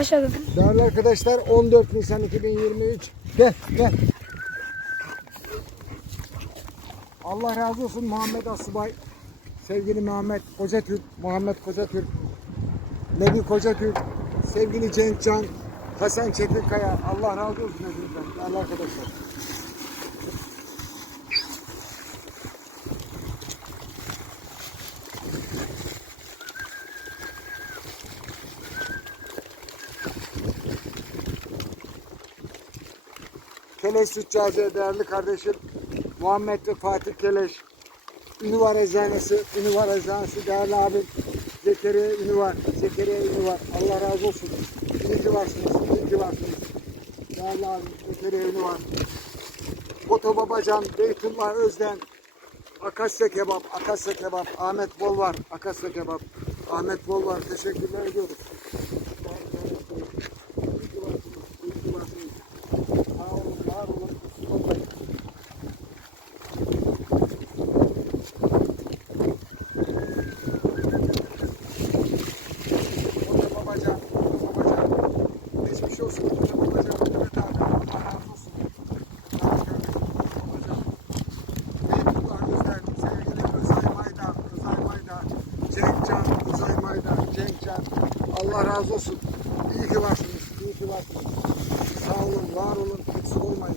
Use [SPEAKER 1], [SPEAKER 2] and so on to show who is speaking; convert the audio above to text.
[SPEAKER 1] Başladım.
[SPEAKER 2] Değerli arkadaşlar 14 Nisan 2023. Gel gel. Allah razı olsun Muhammed Asubay. Sevgili Muhammed Kocatürk, Muhammed Kocatürk, Nebi Kocatürk, sevgili Cenk Can, Hasan Çetinkaya. Allah razı olsun değerli arkadaşlar. Keleş Sütçazı değerli kardeşim Muhammed ve Fatih Keleş. Ünüvar Eczanesi, Ünüvar Eczanesi değerli abim Zekeriya Ünüvar, Zekeriya Ünüvar. Allah razı olsun. İyi ki varsınız, iyi. Değerli abim Zekeriya Ünüvar. Foto Babacan, Beytullah Özden, Akasya Kebap, Akasya Kebap, Ahmet Bol var, Akasya Kebap. Ahmet Bol var, teşekkürler ediyoruz. İyi ki varsınız, iyi ki varsınız. Sağ olun, var olun. Vallahi. Hoca babacan, babacan. Geçmiş olsun. Hoca babacan, Mehmet abi. Allah razı olsun. Babacan. Beytullah Özden, sevgili Özay Mayda, Özay Mayda, Cenk Can, Özay Mayda, Cenk Can. Allah razı olsun. İyi ki varsınız, iyi ki varsınız. Sağ olun, var olun, eksik olmayın.